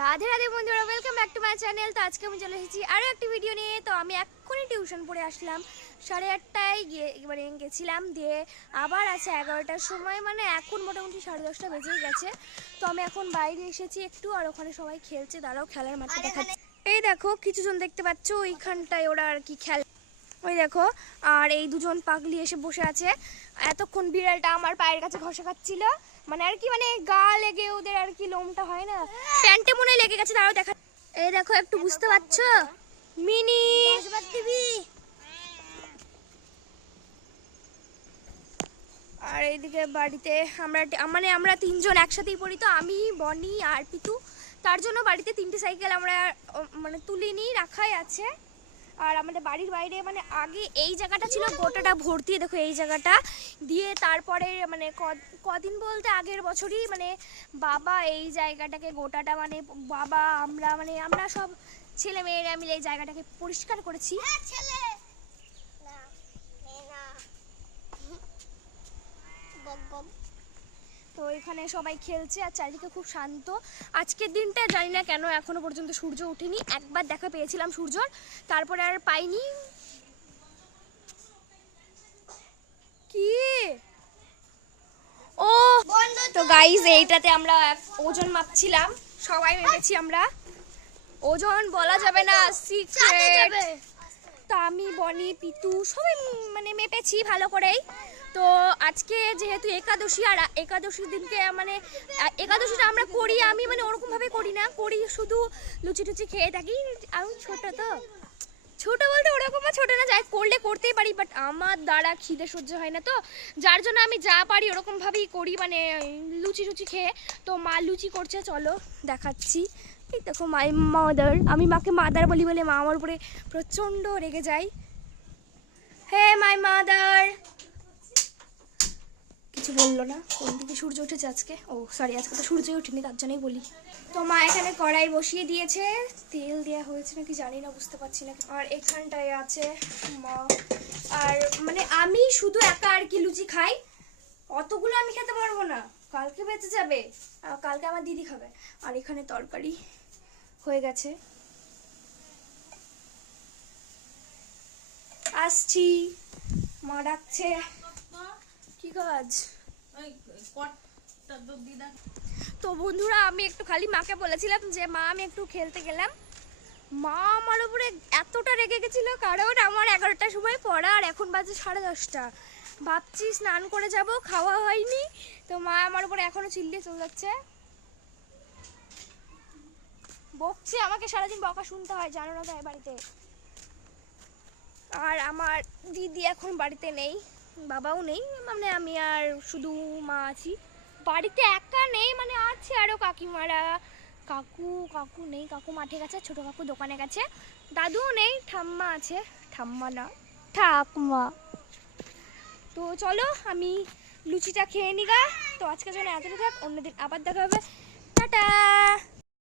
রাধে রাধে বন্ধুরা, welcome back to my channel. তো আজকে আমি চলে এসেছি আরও একটি ভিডিও নিয়ে। তো আমি এক্ষুনি টিউশন পড়ে আসলাম, 8:30টায় গেছিলাম, দিয়ে আবার আছে 11টার সময়, মানে এখন মোটামুটি 10:30টা বেজেই গেছে। তো আমি এখন বাইরে এসেছি একটু, আর ওখানে সবাই খেলছে, দাঁড়াও খেলার মাঠে দেখাচ্ছি। এই দেখো কিছুজন দেখতে পাচ্ছ, ওইখানটায় ওরা আর কি খেলে, ওই দেখো। আর এই দুজন পাগলি এসে বসে আছে। এতক্ষণ বিড়ালটা আমার পায়ের কাছে ঘষা খাচ্ছিল, মানে আর কি, মানে গা লেগে ওদের আর কি লোমটা হয় না, প্যান্টে মনে লেগে গেছে। তারাও দেখা, এই দেখো একটু বুঝতে পারছো, মিনি। আর এইদিকে বাড়িতে আমরা তিনজন একসাথেই পড়ি, তো আমি, বনি আর পিতু। তার জন্য বাড়িতে 3টে সাইকেল আমরা মানে তুলিনি, রাখাই আছে। আর আমাদের বাড়ির বাইরে মানে আগে এই জায়গাটা ছিল গোটাটা ভর্তি, দেখো এই জায়গাটা দিয়ে, তারপরে মানে কদিন বলতে আগের বছরই মানে বাবা এই জায়গাটাকে গোটাটা মানে বাবা আমরা সব ছেলে মেয়েরা মিলে এই জায়গাটাকে পরিষ্কার করেছি। তো এখানে সবাই খেলছে আর চারিদিকে খুব শান্ত। আজকের দিনটা জানি না কেন এখনো পর্যন্ত সূর্য ওঠেনি। একবার দেখা পেয়েছিলাম সূর্যর, তারপরে আর পাইনি। কি ও, তো গাইস এইটাতে আমরা ওজন মাপছিলাম, সবাই মেপেছি আমরা। ওজন বলা যাবে না, সিক্রেট। তো আমি, বনি, পিতু সবাই মানে মেপেছি ভালো করেই। তো আজকে যেহেতু একাদশী, আর একাদশীর দিনকে মানে একাদশীটা আমরা করি, আমি মানে ওরকমভাবে করি না, করি শুধু লুচি টুচি খেয়ে থাকি। আমি ছোট বলতে ওরকম ছোট না, যাই করলে করতেই পারি, বাট আমার দ্বারা খিদে সহ্য হয় না, তো যার জন্য আমি যা পারি ওরকমভাবেই করি, মানে লুচি টুচি খেয়ে। তো মা লুচি করছে, চলো দেখাচ্ছি। এই দেখো মাই মাদার, আমি মাকে মাদার বলি বলে মা আমার উপরে প্রচণ্ড রেগে যায়। হে মাই মাদার, কিছু বললো না। কোন দিকে সূর্য উঠেছে আজকে? ও সরি, আজকে তো সূর্যই ওঠেনি, তার জন্যই বলি। তো মা এখানে কড়াই বসিয়ে দিয়েছে, তেল দেওয়া হয়েছে নাকি জানি না, বুঝতে পারছি না। আর এখানটায় আছে মা, আর মানে আমি শুধু একা আর কি লুচি খাই, অতগুলো আমি খেতে পারবো না, কালকে বেঁচে যাবে, কালকে আমার দিদি খাবে। আর এখানে তরকারি হয়ে গেছে, আসছি, মা ডাকছে। কি কাজ? তো বন্ধুরা, আমি একটু খালি মাকে বলেছিলাম যে মা আমি একটু খেলতে গেলাম, মা আমার উপরে এতটা রেগে গেছিল, কারণ আমার 11টার সময় পড়া, আর এখন বাজে 10:30। ভাবছি স্নান করে যাব, খাওয়া হয়নি, তো মা আমার উপরে এখনো চিল্লিয়ে চলে যাচ্ছে, বকছে আমাকে, সারাদিন বকা শুনতে হয়, জানো না তাই বাড়িতে। আর আমার দিদি এখন বাড়িতে নেই, বাবাও নেই, মানে আমি আর শুধু মা আছি বাড়িতে, একা নেই, মানে আছে আরও কাকিমারা। কাকু নেই, কাকু মাঠে গেছে, ছোট কাকু দোকানে গেছে, দাদুও নেই, ঠাম্মা আছে, ঠাম্মা না ঠাকমা। তো চলো আমি লুচিটা খেয়ে নিগা। তো আজকের জন্য এতটা থাক, অন্যদিন আবার দেখা হবে, টাটা।